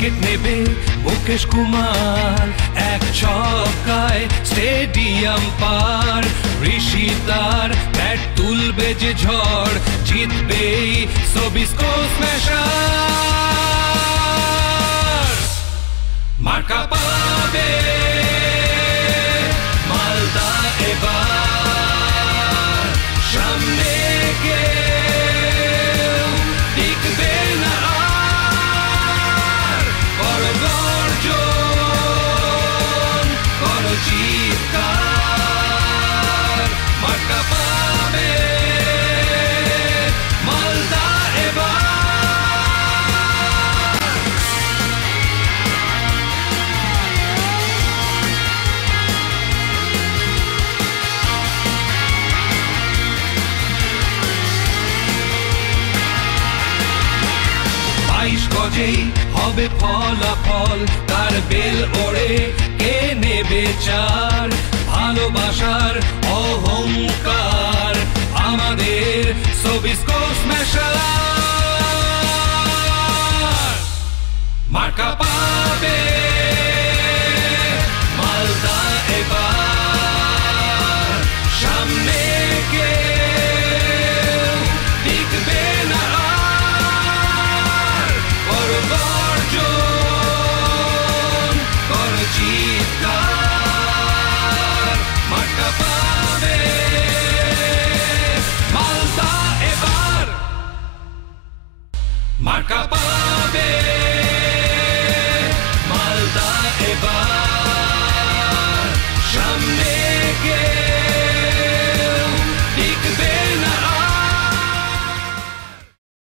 Wicket নেবে মুকেশ কুমার, এক ছক্কায় stadium পার। ঋষি তার ব্যাট তুলবে যে ঝড়, জিতবে সবিস্কো স্ম্যাশার্স। মার্কা পাবে মালদা এবার, সামনে কেউ টিকবে না আর। করো গর্জন, করো চিৎকার, মার্কা পাবে মালদা এবার। গজেই হবে ফলাফল, তার বেল ওড়ে কে নেবে চার। ভালোবাসার অহংকার আমাদের সবিস্কো স্ম্যাশার্স। মার্কা পাবে মালদা এবার, সামনে কেউ টিকবে না আর। করো গর্জন, করো চিৎকার, মার্কা পাবে মালদা এবার, মার্কা